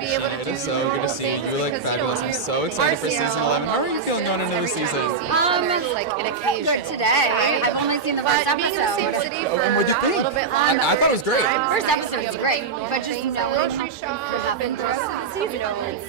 to be able to do so good to see you. You look fabulous. I'm so excited for season 11. How are you feeling going into the season? It's like an occasion. Good today. I've only seen the first episode. Being in the same city for What'd you a think? little bit longer. I thought it was great. First episode was great, but just grocery shop and just,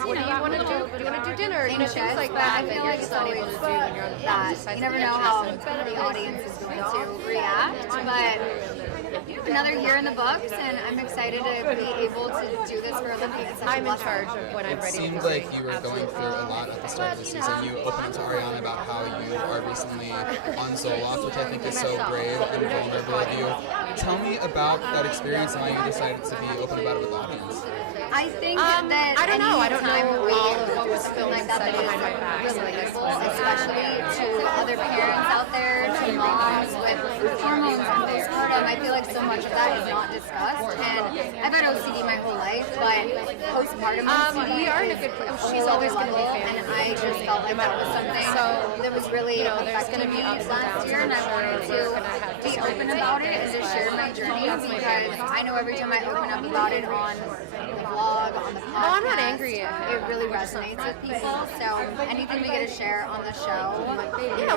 what do you want to do? Do you want to do dinner? Things like that. I feel like it's always able to do when you're on the that. You never know how the audience is going to react, but another year in the books, and I'm excited to be able to do this for Olympics. I'm in charge of when I'm It ready. seemed like you were going through a lot at the start of the season. You opened up to Ariana about how you are recently on Zoloft, which I think is so brave and vulnerable of you. Tell me about that experience and why you decided to be open about it with the audience. I think that I don't know. I don't know all of what was filmed filmed like that behind my is back. really useful, especially to other parents out there, to moms with hormones and postpartum. I feel like so much of that is not discussed, and I've had OCD my whole life, but postpartum OCD, we are in a good place. She's always going to be family, and I just felt like that was something that was really there's going to be ups and last downs. year, and I wanted to be open about it and to share my journey, because I know every time I open up about it on the vlog, on the podcast, I'm not angry at him. it really resonates with people. So anything we get to share on the show,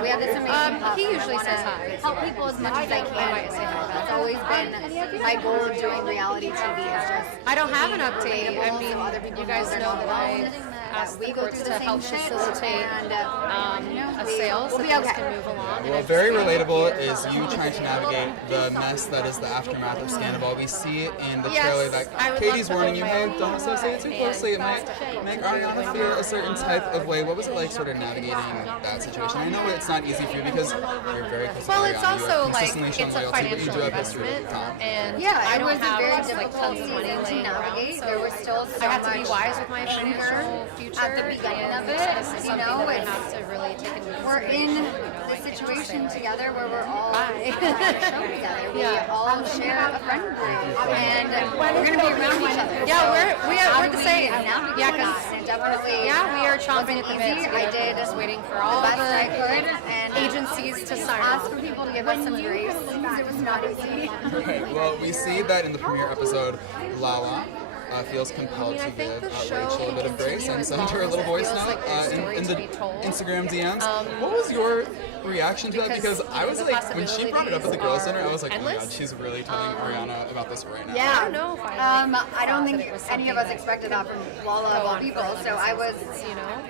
we have this amazing platform. He usually I wanna says hi. help people as much as I can. That's always been my goal of doing reality TV. Is just I don't have an update. I so mean, other people you guys know that I asked we the go courts through to the same help shit, facilitate and a sale so we'll be things okay. can move along. Well, very relatable is you trying to navigate the mess that is the aftermath of Scandoval. We see in the trailer that Katie's warning you, hey, don't associate too closely. It might make Ariana feel a certain type of way. What was it like sort of navigating that situation? I know it's not easy for you because you're very close to Ariana. Well, it's also like consistently shown it's a loyalty, but you financial do have history with investment, Tom. and Yeah, I it don't was a have very like difficult tons of money season to laying around, navigate. so There was still so I have to be much wise with my anger financial future at the beginning and of it. this is You something know, that I it's have to really take into we're in consideration. this situation together where we're all on Bye. a show together. We all share a friend group, and we're going to be around each other. Yeah, So we're the same. Yeah, Yeah, because definitely. we are chomping at the wasn't bit. easy. We I are did just waiting for the all best I the could, and agencies to sign ask off. for people to give us some grace because it was not easy. Right. Well, we see that in the premiere episode, Lala feels compelled to think give the show Rachel a can bit of grace continue and as send long her a as little it voice feels note like there's a in story the to be told. Instagram DMs. What was your reaction to that? Because I was the like, when she brought it up at the possibilities Girls Center, I was like, are oh my god, endless. she's really telling Ariana about this right now. Yeah. I don't know if I don't think it was any of something us that expected that from Lala go of all on people, for so I was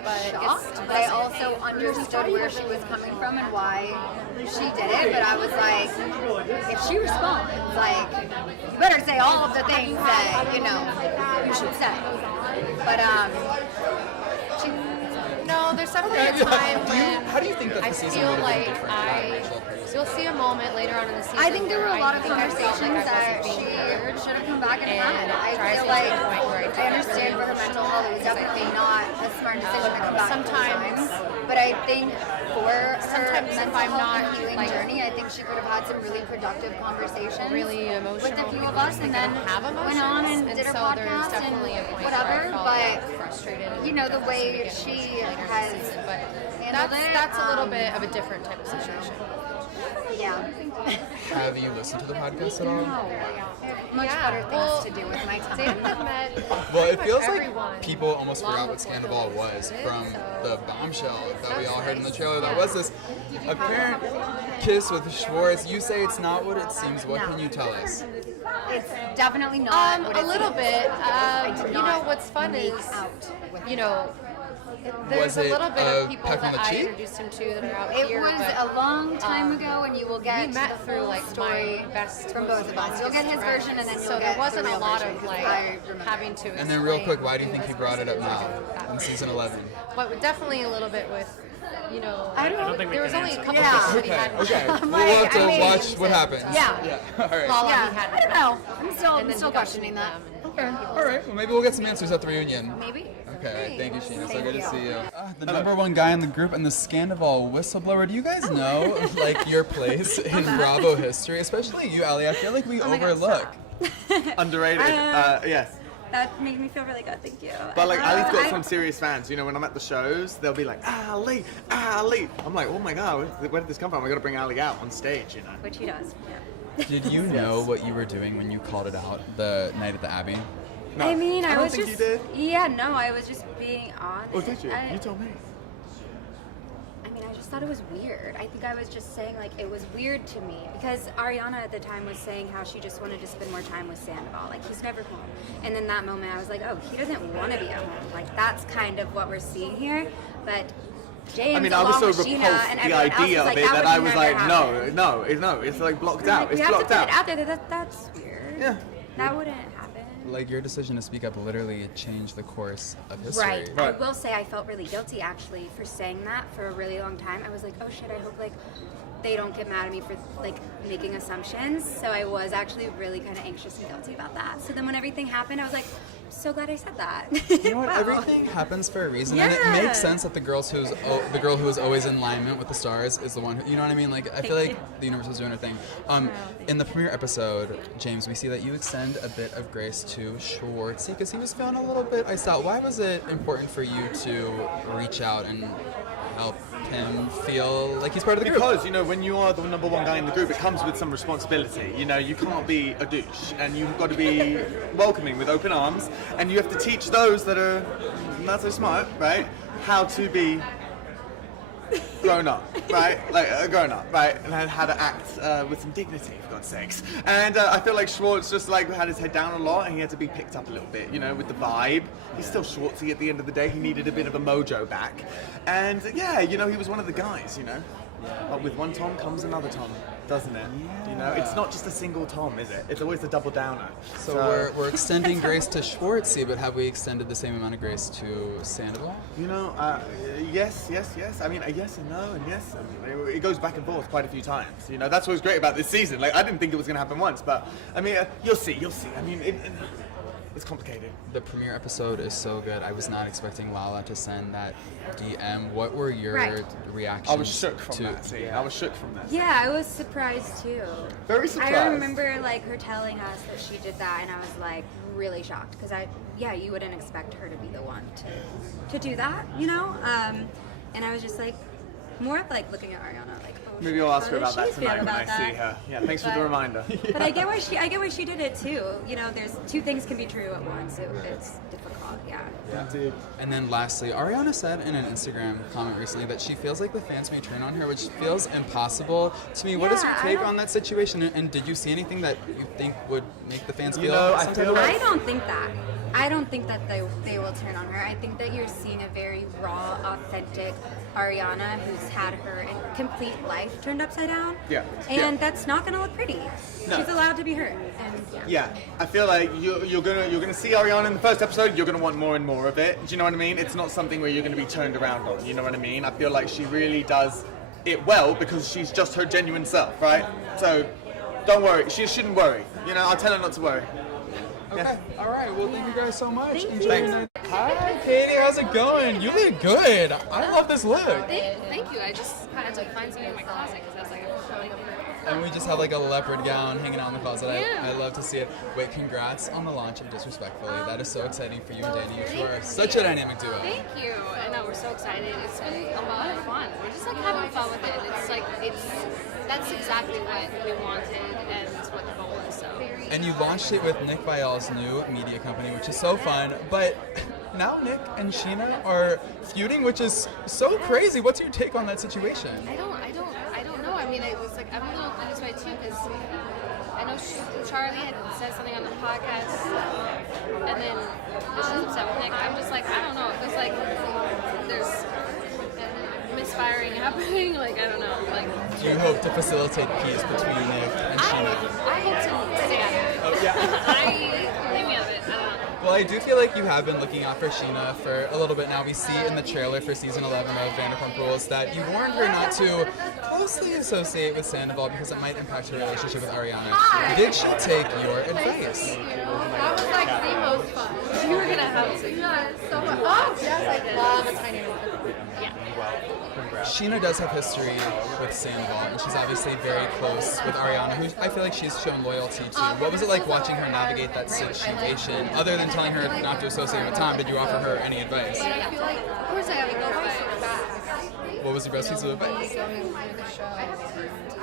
but shocked, but I also understood where she was coming from and why she did it, but I was like, if she responds, like, you better say all of the things that, you should say. But, No, there's definitely a time when How do you think that I the season feel would have like been different without Rachel appearing? you'll see a moment later on in the season. I think there were a where lot of I think I felt conversations like I that wasn't she being heard. should have come back and had. I tries feel to like the point where I I didn't understand really for her mental health, it was definitely not a smart decision to come back sometimes- full-time. But I think for her Sometimes if mental I'm health not, and healing like, journey, I think she could have had some really productive conversations really with the emotional few of us, and then have emotions, went on and did her so there's podcast definitely a and point whatever. where I felt But frustrated. the way she has But handled it, that's a little bit of a different type of situation. yeah. Have you listened to the podcast at all? Much Yeah, better things well, to do with my time. Dan had met Well, it pretty feels much like everyone people almost long forgot what before Scandoval the was did, from so the bombshell that we that's all heard in the nice. trailer. That was this apparent kiss with Schwartz. You say it's not what it seems. What can you tell us? It's definitely not what a it little seems. bit. did not What's fun make is, out with there's Was a it little bit a of people peck on that the I cheek? introduced him to that are out It here. was but, a long time ago, and you will get we met the through full like story my best from both of us. You'll get his friends. version, and then you'll so get there wasn't the a real lot version, of 'cause like I remember. having to. And then real quick, explain why do you who think he this brought it up person is now or that in was. season 11? But definitely a little bit with, I don't know. there was only a couple Yeah. things that he Okay, had. okay. We'll Right, have to I mean- watch what happens. Yeah. All right. Lala Yeah, he had. I don't know. I'm still And then still he got questioning to that. meet them, and- Okay. All right. Well, maybe we'll get some answers at the reunion. Maybe. Okay, all right. Thank you, Sheena. So Thank good to you. see you. The number one guy in the group and the Scandoval whistleblower. Do you guys know, like, your place in Bravo history? Especially you, Ali. I feel like we overlook. Underrated. Yes. That made me feel really good, thank you. But like Ali's got I- some serious fans. You know, when I'm at the shows, they'll be like, Ali, Ali. I'm like, oh my god, where did this come from? I got to bring Ali out on stage, you know. Which he does, yeah. Did you know what you were doing when you called it out the night at the Abbey? No. I mean, I don't was think just. you did. Yeah, no, I was just being honest. Or did you? You told me. I mean, I just thought it was weird. I think I was just saying, like, it was weird to me. Because Ariana at the time was saying how she just wanted to spend more time with Sandoval. Like, he's never home. And in that moment, I was like, oh, he doesn't want to be at home. Like, that's kind of what we're seeing here. But James, I mean, I was so along with repulsed Sheena and the everyone else idea was of like, it that that would I was never like, happen. no, it's like blocked out. Like, It's we have to blocked put out. it out there. That's weird. Yeah. That wouldn't happen. Like, your decision to speak up literally changed the course of history. Right. Right. I will say I felt really guilty actually for saying that for a really long time. I was like, oh shit, I hope like they don't get mad at me for like making assumptions. So I was actually really kind of anxious and guilty about that. So then when everything happened, I was like, so glad I said that. You know what? Wow. Everything happens for a reason, and it Yeah. makes sense that the girl who is always in alignment with the stars is the one who, you know what I mean? Like, I feel like the universe is doing her thing. In the premiere episode, James, we see that you extend a bit of grace to Schwartzy because he was feeling a little bit iced out. Why was it important for you to reach out and help him feel like he's part of the group? Because, you know, when you are the number one guy in the group, it comes with some responsibility. You know, you can't be a douche, and you've got to be welcoming with open arms, and you have to teach those that are not so smart, right, how to be grown up, right? Like, grown up, right? And how to act with some dignity, for God's sakes. And I feel like Schwartz just like had his head down a lot, and he had to be picked up a little bit, you know, with the vibe. He's still Schwartzy at the end of the day. He needed a bit of a mojo back. And yeah, you know, he was one of the guys, you know. But with one Tom comes another Tom, doesn't it? You know, it's not just a single Tom, is it? It's always a double downer. So we're extending grace to Schwartzy, but have we extended the same amount of grace to Sandoval? You know, yes. I mean, yes and no, and yes. And it goes back and forth quite a few times. You know, that's what's great about this season. Like, I didn't think it was going to happen once, but I mean, you'll see. I mean, it's complicated. The premiere episode is so good. I was not expecting Lala to send that DM. What were your Right. reactions? I was shook from to that scene. Yeah. I was shook from that. Yeah, I was surprised too. Very surprised. I remember like her telling us that she did that, and I was like really shocked because you wouldn't expect her to be the one to do that, you know. And I was just like more of like looking at Ariana like, oh, Maybe I'll ask her how does about that she feel tonight when I about see that? her. Yeah, thanks for the But- reminder. But I get why she did it too. You know, there's two things can be true at once. It's difficult. Yeah. Dude. And then lastly, Ariana said in an Instagram comment recently that she feels like the fans may turn on her, which feels impossible to me. What is your Yeah, I take don't- on that situation? And did you see anything that you think would make the fans You feel know, I some feel type of way? I don't think that. I don't think that they will turn on her. I think that you're seeing a very raw, authentic Ariana who's had her complete life turned upside down. Yeah. And Yeah. that's not going to look pretty. No. She's allowed to be her. And Yeah, I feel like you're gonna see Ariana in the first episode. You're gonna want more and more of it. Do you know what I mean? It's not something where you're gonna be turned around on. You know what I mean? I feel like she really does it well because she's just her genuine self, right? So don't worry. She shouldn't worry. You know, I'll tell her not to worry. Okay. All right. Well, thank you guys so much. Thank Enjoy you. your night. Hi, Katie. How's it going? You look good. I love this look. Thank you. I just had to find something in my closet because I was like, And we just have like a leopard gown hanging out in the closet. Yeah. I love to see it. Wait, congrats on the launch of Disrespectfully. That is so exciting for you and Danny. You two are such a dynamic duo. thank you. I know we're so excited. It's been a lot of fun. We're just like having fun with it. It's like that's exactly what we wanted and what the goal is. So. And you launched it with Nick Vial's new media company, which is so fun. But now Nick and Sheena are feuding, which is so crazy. What's your take on that situation? I don't know. I mean, it was like I'm a little confused by it too because I know Charlie had said something on the podcast, and then she's upset with Nick. I'm just like, I don't know. It was like there's misfiring happening. Like I don't know. Like Do you hope to facilitate peace between Nick and Sheena? I hope to stay out of it. Oh, yeah. Leave me out of it. I don't know. Well, I do feel like you have been looking out for Sheena for a little bit now. We see in the trailer for season 11 of Vanderpump Rules that you warned her not to closely associate with Sandoval because it might impact her relationship with Ariana. Did she take your advice? That was like the most fun. You were gonna have to. Yeah, it's so fun. Oh, yes, I love a tiny one. Yeah. Sheena does have history with Sandoval, and she's obviously very close with Ariana, who I feel like she's shown loyalty to. What was it like watching her navigate that situation? Other than telling her not to associate with Tom, did you offer her any advice? But I feel like, of course, I have to go back. What was your best piece of advice? Going through the show,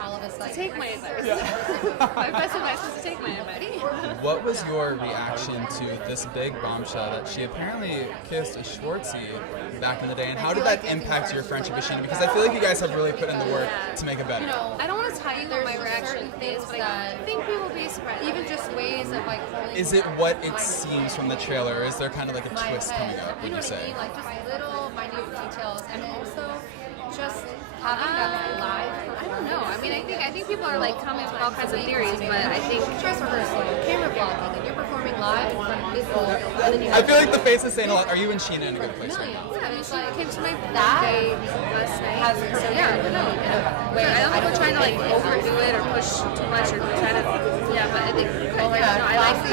all of a sudden. Take my advice. My best advice is to take my advice. What was your reaction to this big bombshell that she apparently kissed a Schwartzy back in the day, and how did that impact your friendship with Sheena? Because I feel like you guys have really put in the work to make it better. I don't want to tell you what my reaction is, but I think people will be surprised. Even just ways of like holding Is it what it seems from the trailer, or is there kind of like a my twist head, coming up, would you know you what I say? mean? Like just little minute details, and also just having that live. I don't know. I mean, I think people are like coming up with all kinds of theories, but I think Dress rehearsal, camera vlogging, and you're performing live in front of people, and then you I feel like the face is saying a lot. Are you and Sheena in a good place right now? yeah, I mean, she came to my birthday last night. So yeah, but no, I don't think we're trying to like overdo it or push too much or try to. Yeah, but I think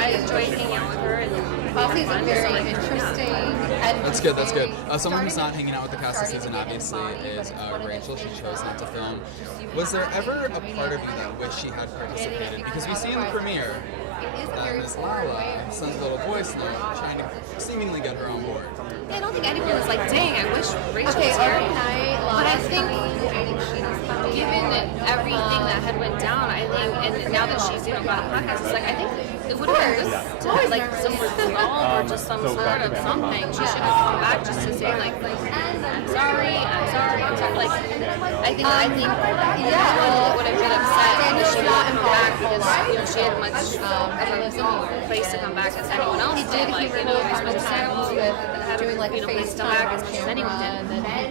I enjoy hanging out with her and Foxy's a fun, very so, like, interesting. That's good, that's good. Someone who's not hanging out with the cast this season, obviously, is Rachel. She chose not to film. Was there ever a part of you that wished she had participated? Because we see in the premiere that Miss Lala sends a little voice note trying to seemingly get her on board. I don't think anyone was like, dang, I wish Rachel Okay, was here. every night, But I think, given everything that had went down, I think, and now that she's got a podcast, it's like I think it would have been good to have like some resolve or just some sort of something. She should have come back just to say like I'm sorry. Like I think everyone would have been upset if she didn't come back because she had much of a place to come back as anyone else did. Like spent time with doing like a place to back as much as anyone did.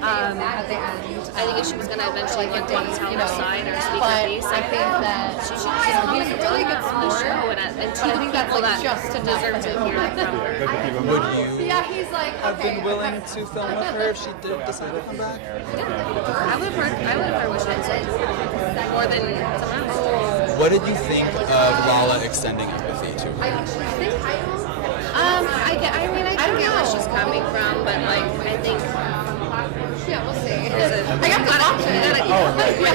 I think if she was going to eventually get one tell her side or speak her piece, I think that she should just come and really good on the show and to the people that deserve to hear it from her. Would you Yeah, he's like, have been willing to film with her if she did decide to come back? I would have heard what she had said more than someone else. What did you think of Lala extending empathy to her? I don't get where she's coming from, but like I think yeah, we'll see. I got the option.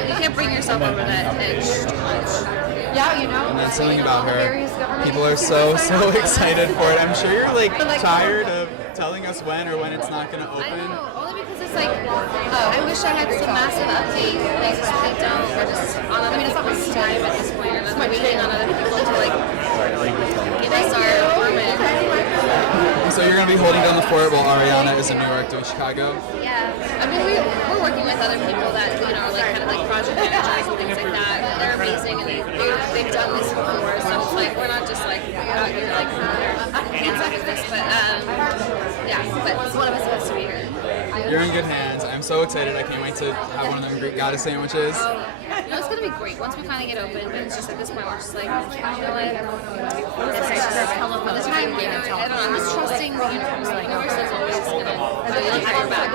You can't bring yourself over that edge too much. Yeah, you know. And that's something about her. People are so excited for it. I'm sure you're like tired of telling us when or when it's not going to I open. know, only because it's like I wish I had some massive update. Like just they don't. We're just on other people's time at this point. We're waiting on other people to like give us our permit. So you're going to be holding down the fort while Ariana is in New York doing Chicago? Yeah, I mean we're working with other people that are like kind of like project managers and things like that. They're amazing and they've done this before. So it's like we're not just like out here like hands up at this, but yeah. But one of us has to be here. You're in good hands. I'm so excited. I can't wait to have one of them Greek goddess sandwiches. It's gonna be great once we finally get open. But it's just at this point we're just like, you know what? The time being, I don't know. I'm just trusting the universe. Like, the universe is always gonna have your back.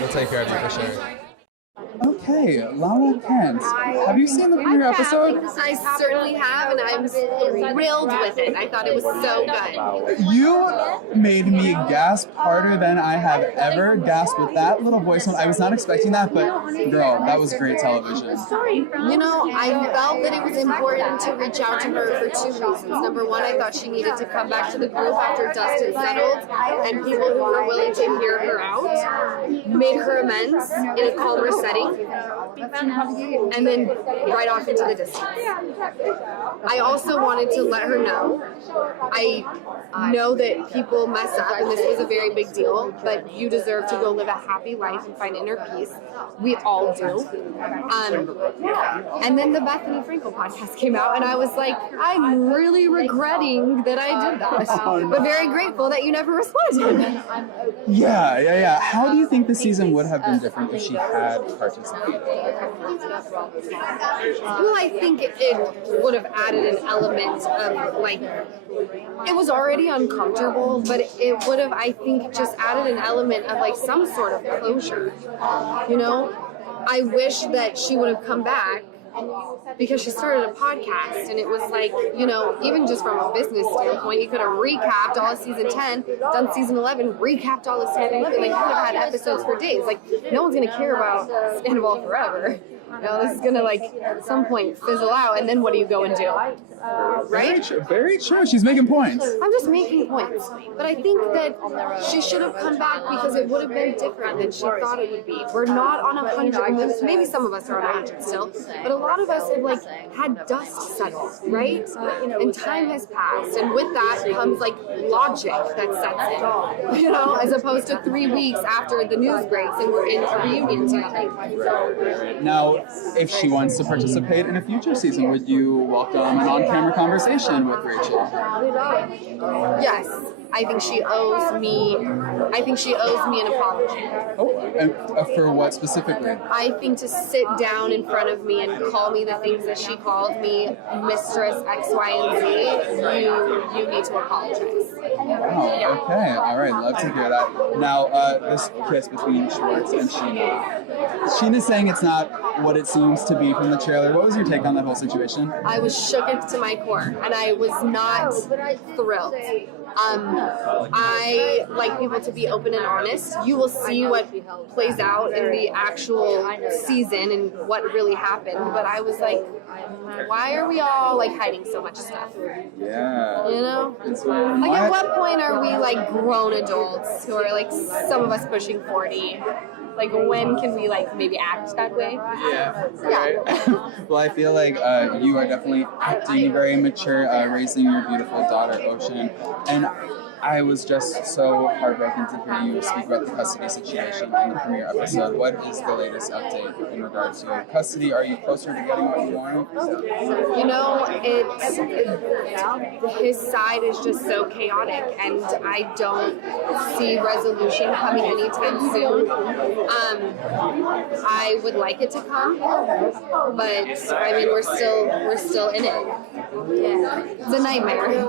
We'll take care of you for sure. Okay, Lala Kent. Have you seen the premiere episode? I certainly have, and I'm thrilled with it. I thought it was so good. You made me gasp harder than I have ever gasped with that little voice. I was not expecting that, but girl, that was great television. You know, I felt that it was important to reach out to her for two reasons. Number one, I thought she needed to come back to the group after dust had settled, and people who were willing to hear her out made her amends in a calmer setting. And then right off into the distance. I also wanted to let her know, I know that people mess up and this was a very big deal, but you deserve to go live a happy life and find inner peace. We all do. And then the Bethany Frankel podcast came out and I was like, I'm really regretting that I did that, but very grateful that you never responded. Yeah. How do you think the season would have been different if she had participated? Well, I think it would have added an element of, like, it was already uncomfortable, but it would have, I think, just added an element of, like, some sort of closure. You know? I wish that she would have come back because she started a podcast, and it was like, you know, even just from a business standpoint, you could have recapped all of season 10, done season 11, recapped all of season 11. Like, you could have had episodes for days. Like, no one's going to care about Scandoval forever. You know, this is gonna like at some point fizzle out, and then what do you go and do? Right? Very true. She's making points. I'm just making points. But I think that she should have come back because it would have been different than she thought it would be. We're not on 100. Maybe some of us are on 100 still, but a lot of us have like had dust settle, right? And time has passed, and with that comes like logic that sets in, you know, as opposed to 3 weeks after the news breaks and we're in a reunion together. Now, if she wants to participate in a future season, would you welcome an on-camera conversation with Rachel? Yes, I think she owes me. I think she owes me an apology. Oh, and for what specifically? I think to sit down in front of me and call me the things that she called me, Mistress X, Y, and Z. You need to apologize. Oh, okay. All right. Love to hear that. Now, this kiss between Schwartz and Sheena. Sheena's saying it's not what it seems to be from the trailer. What was your take on that whole situation? I was shooketh to my core, and I was not thrilled. I like people to be open and honest. You will see what plays out in the actual season and what really happened. But I was like, why are we all like hiding so much stuff? Yeah. You know? Like at what point are we like grown adults who are like some of us pushing 40? Like when can we like maybe act that way? Yeah. Right. Well, I feel like you are definitely acting very mature, raising your beautiful daughter, Ocean. And I was just so heartbroken to hear you speak about the custody situation in the premiere episode. What is the latest update in regards to your custody? Are you closer to getting what you want? You know, his side is just so chaotic, and I don't see resolution coming anytime soon. I would like it to come, but I mean, we're still in it. Yeah, it's a nightmare.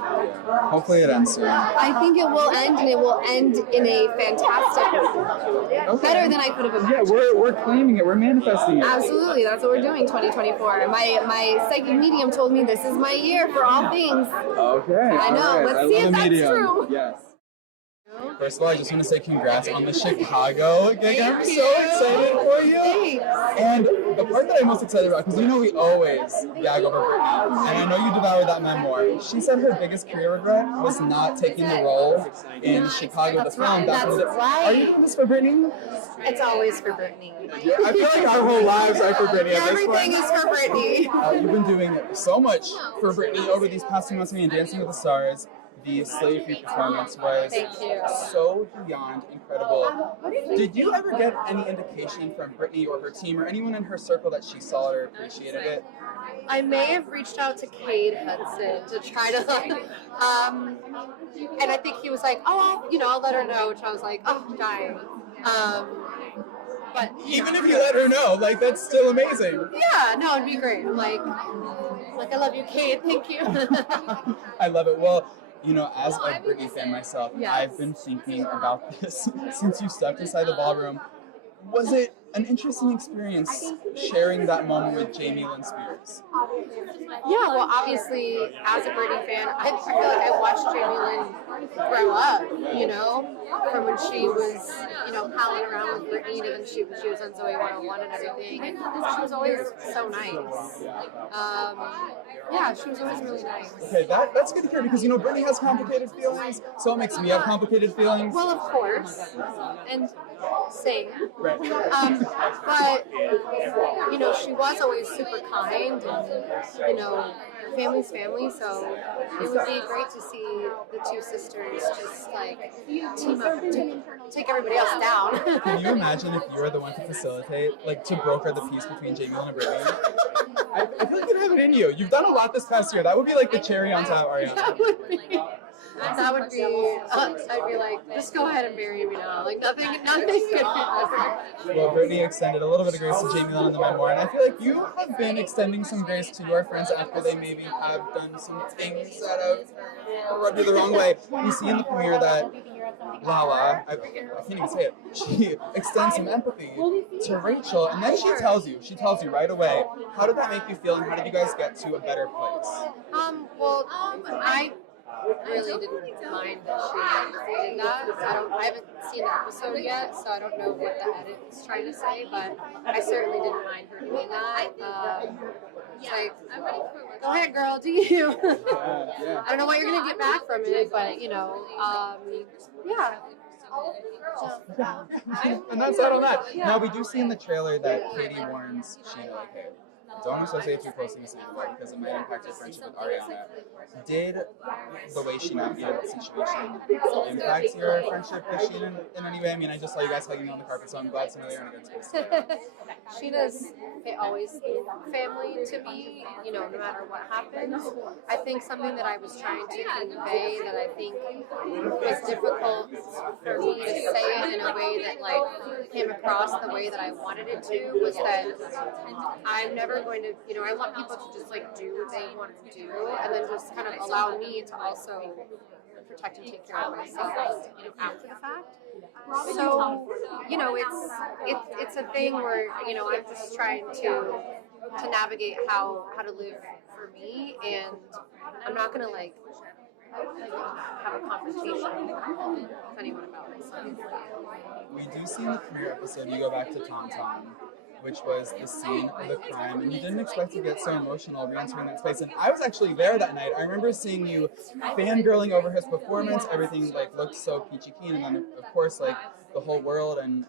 Hopefully it ends soon. I think it will end, and it will end in a fantastic way. Better than I could have imagined. Yeah, we're claiming it. We're manifesting it. Absolutely, that's what we're doing. 2024. My psychic medium told me this is my year for all things. Okay. I know. Right. Let's see if that's true. Yes. First of all, I just want to say congrats on the Chicago gig. I'm so excited for you. And the part that I'm most excited about, because you know we always gag over Brittany, and I know you devoured that memoir. She said her biggest career regret was not taking the role in Chicago the film. That's right. Are you doing this for Brittany? It's always for Brittany. Yeah, I feel like our whole lives are for Brittany at this Everything point. is for Brittany. You've been doing so much for Brittany over these past 2 months. I mean, Dancing with the Stars. The Slave Free performance was so beyond incredible. Did you ever get any indication from Brittany or her team or anyone in her circle that she saw it or appreciated it? I may have reached out to Cade Hudson to try to, and I think he was like, "Oh, I'll let her know," which I was like, "Oh, I'm dying." But Even if you let her know, like that's still amazing. yeah, no, it'd be great. I'm like I love you, Cade. Thank you. I love it. Well, you know, as a Britney fan myself, I've been thinking about this since you stepped inside the ballroom. Was it an interesting experience sharing that moment with Jamie Lynn Spears? Yeah, well, obviously, as a Britney fan, I feel like I watched Jamie Lynn grow up, from when she was, palling around with Britney to when she was on Zoe 101 and everything. And she was always so nice. Yeah, she was always really nice. Okay, that's good to hear because, Britney has complicated feelings, so it makes me have complicated feelings. Well, of course. And same. Right. But, she was always super kind and, family's family, so it would be great to see the two sisters just team up to take everybody else down. Can you imagine if you were the one to facilitate, to broker the peace between Jamie and Brittany? I feel like you have it in you. You've done a lot this past year. That would be the cherry on top, Ariana. That would be, I'd be like, just go ahead and bury me now. Nothing could be better. Well, Brittany extended a little bit of grace to Jamie Lynn in the memoir, and I feel like you have been extending some grace to your friends after they maybe have done some things that have rubbed you the wrong way. You see in the premiere that Lala, I can't even say it, she extends some empathy to Rachel, and then she tells you right away, how did that make you feel, and how did you guys get to a better place? I really didn't mind that she saying that. I haven't seen the episode yet, so I don't know what the edit is trying to say, but I certainly didn't mind her doing that. It's like, go ahead, girl, do you? I don't know what you're gonna get back from it, but yeah. And that's that on that. Now, we do see in the trailer that Katie warns Sheena, like, hey, don't associate too closely with Sandoval because it might impact your friendship with Ariana. Did the way she navigated the situation impact your friendship with Sheena in any way? I mean, I just saw you guys hugging on the carpet, so I'm glad to know you're in a good space. Sheena's always family to me, no matter what happens. I think something that I was trying to convey that I think was difficult for me to say it in a way that came across the way that I wanted it to was that I'm never going to, I want people to just do what they want to do and then just kind of allow me to also protect and take care of myself, after the fact. So, it's a thing where, I'm just trying to navigate how to live for me, and I'm not gonna have a confrontation with anyone about myself. We do see in the premiere episode you go back to Tom Tom, which was the scene of the crime, and you didn't expect to get so emotional re-entering that space. And I was actually there that night. I remember seeing you fangirling over his performance. Everything looked so peachy keen, and then of course the whole world and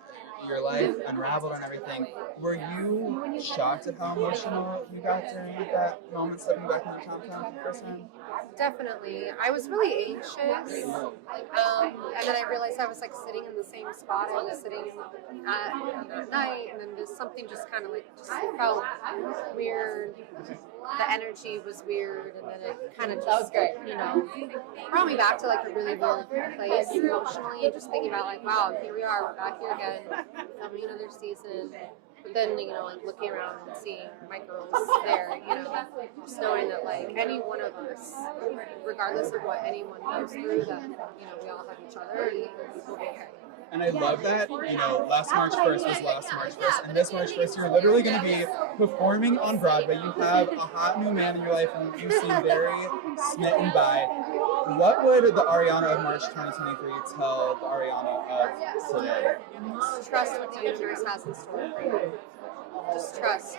your life unraveled and everything. Were you shocked at how emotional you got during that moment stepping back into Tom Tom for the first time? Definitely. I was really anxious, and then I realized I was sitting in the same spot I was sitting at night, and then something just kind of just felt weird. The energy was weird, and then it kind of just, brought me back to a really weird place emotionally, and just thinking about wow, here we are, we're back here again, filming another season. But then, looking around and seeing my girls there, just knowing that, any one of us, regardless of what anyone goes through, that, we all have each other and we'll be okay. And I love that, last March 1st was last March 1st, and this March 1st you're literally going to be performing on Broadway. You have a hot new man in your life and you seem very smitten by. What would the Ariana of March 2023 tell the Ariana of today? Trust what the universe has in store for you. Just trust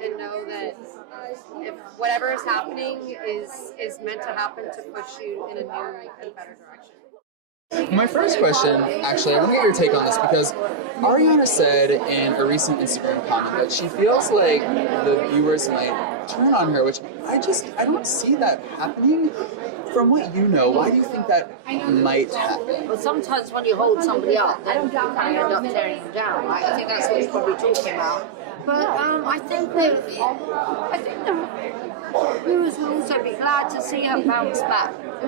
and know that if whatever is happening is meant to happen to push you in a new and better direction. My first question, actually, I want to get your take on this because Ariana said in a recent Instagram comment that she feels like the viewers might turn on her, which I don't see that happening. From what you know, why do you think that might happen? Well, sometimes when you hold somebody up, then you kind of end up tearing them down, right? I think that's what he's probably talking about. But I think that viewers will also be glad to see her bounce back. I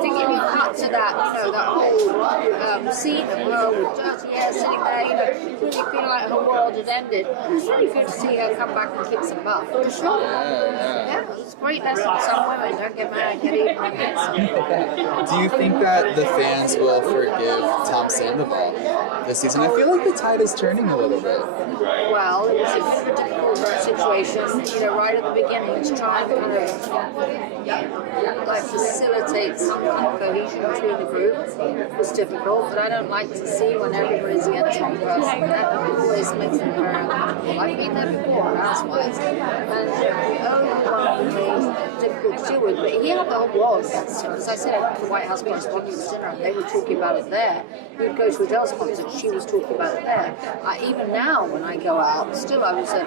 think if you cut to that, that whole scene of her with dirty hair sitting there, really feel like her world had ended, it was really good to see her come back and kick some butt. For sure. Yeah, it's a great lesson for some women. Don't get mad, get even. Do you think that the fans will forgive Tom Sandoval this season? I feel like the tide is turning a little bit. Well, it was a bit of a difficult situation, right at the beginning, to try and kind of facilitate some kind of cohesion between the group. It was difficult, but I don't like to see when everybody's against one person. That always makes me very uncomfortable. I've been there before, that's why. And overwhelmingly difficult to deal with, but he had the whole world against him. As I said, at the White House, we just went to dinner and they were talking about it there. He would go to Adele's concert, she was talking about it there. Even now, when I go out, still I was at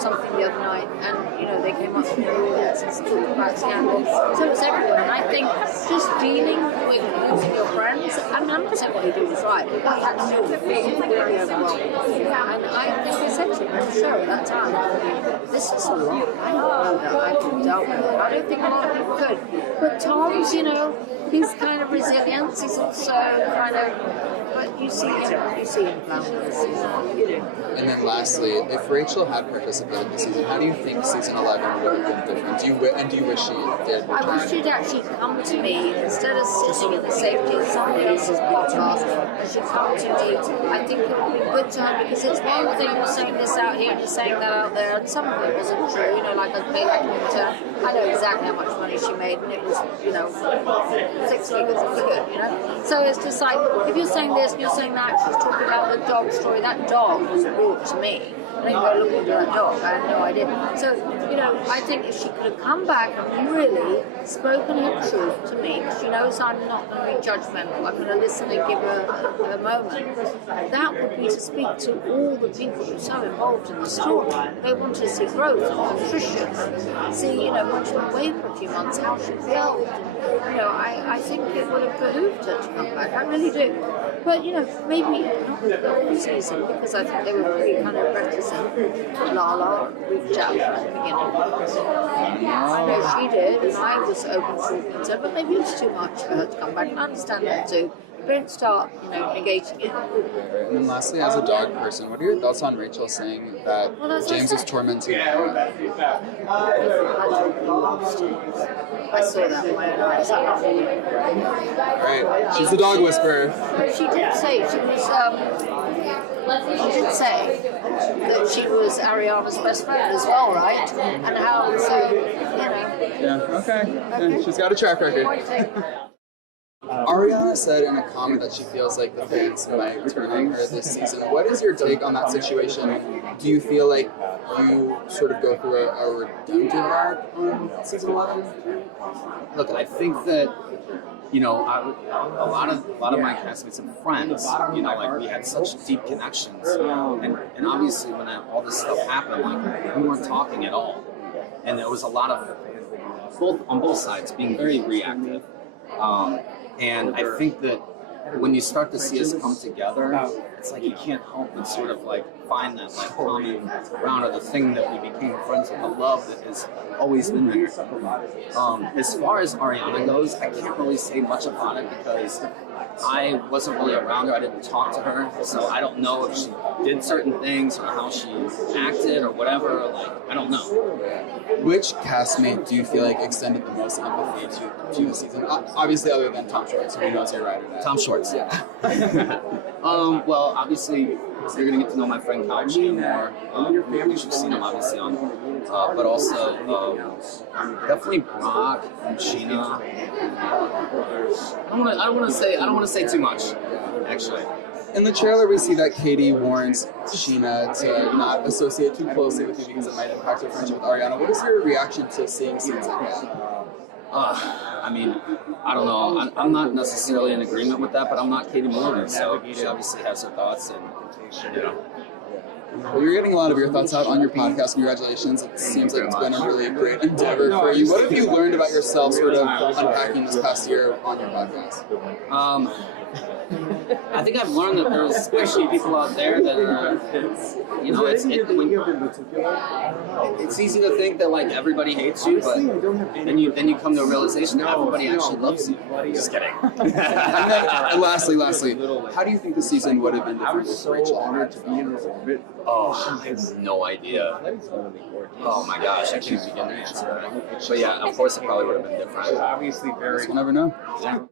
something the other night, and they came up from the audience and talked about Scandal. So it was everywhere, and I think just dealing with losing your friends, I'm not saying what he did was right, but that had to do with being very overwhelming. And I think I said to him on the show at that time, this is a lot. I don't know that I can deal with it. I don't think a lot of people could. But Tom's, he's kind of resilient. He's also kind of, but you see him glamorous. You do. And then lastly, if Rachel had participated this season, how do you think season 11 would have been different? Do you wish she did? I wish she'd actually come to me instead of sitting in the safety of somebody else's podcast. And she'd come to me. I think it would be good to her because it's one thing you're saying this out here and you're saying that out there, and some of it wasn't true. Like I paid that winter. I know exactly how much money she made, and it was, 6 giggles is good, you know? So it's just like, if you're saying this and you're saying that, she's talking about the dog story, that dog was brought to me. I didn't go looking at that dog, I had no idea. So, you know, I think if she could have come back and really spoken her truth to me, because she knows I'm not going to be judgmental, I'm going to listen and give her a moment, that would be to speak to all the people who are so involved in the story. They want to see growth and nutrition, see, you know, when she went away for a few months, how she felt. And, you know, I think it would have behooved her to come back, I really do. But, you know, maybe not the whole season, because I think they were pretty kind of reticent. Lala reached out at the beginning. I know she did, and I was open to it, but maybe it was too much for her to come back. And I understand that too. Don't start, you know, negating it. And then lastly, as a dog person, what are your thoughts on Rachel saying that James was tormenting her? I saw that in my own eyes. Right. She's a dog whisperer. But she did say she did say that she was Ariana's best friend as well, right? And how, so, you know. Yeah, okay. Yeah, she's got a track record. Ariana said in a comment that she feels like the fans might turn on her this season. What is your take on that situation? Do you feel like you sort of go through a redemptive arc on season 11? Look, I think that, you know, a lot of my castmates and friends, you know, like we had such deep connections, and obviously when all this stuff happened, like we weren't talking at all, and there was a lot of on both sides being very reactive. And I think that when you start to see us come together, it's like you can't help but sort of like find that like common ground, or the thing that we became friends with, the love that has always been there. As far as Ariana goes, I can't really say much about it because I wasn't really around her. I didn't talk to her, so I don't know if she did certain things or how she acted or whatever. Like, I don't know. Which castmate do you feel like extended the most empathy to the season? Obviously, other than Tom Schwartz, who knows your ride or die. Tom Schwartz, yeah. Well, obviously, you're going to get to know my friend Kyle more. You've seen him obviously on, but also definitely Brock and Sheena. I don't want to say too much, actually. In the trailer, we see that Katie warns Sheena to not associate too closely with you because it might impact her friendship with Ariana. What is your reaction to seeing scenes like that? I mean, I don't know. I'm not necessarily in agreement with that, but I'm not Katie Maloney, so she obviously has her thoughts, and you know. Well, you're getting a lot of your thoughts out on your podcast. Congratulations. It seems like it's been a really great endeavor for you. What have you learned about yourself sort of unpacking this past year on your podcast? I think I've learned that there's actually people out there that are, you know, it's easy to think that like everybody hates you, but then you come to a realization that everybody actually loves you. Just kidding. And lastly, how do you think the season would have been different with Rachel? Oh, I have no idea. Oh my gosh, I can't begin to answer that. But yeah, of course it probably would have been different. Obviously, we'll never know. Yeah.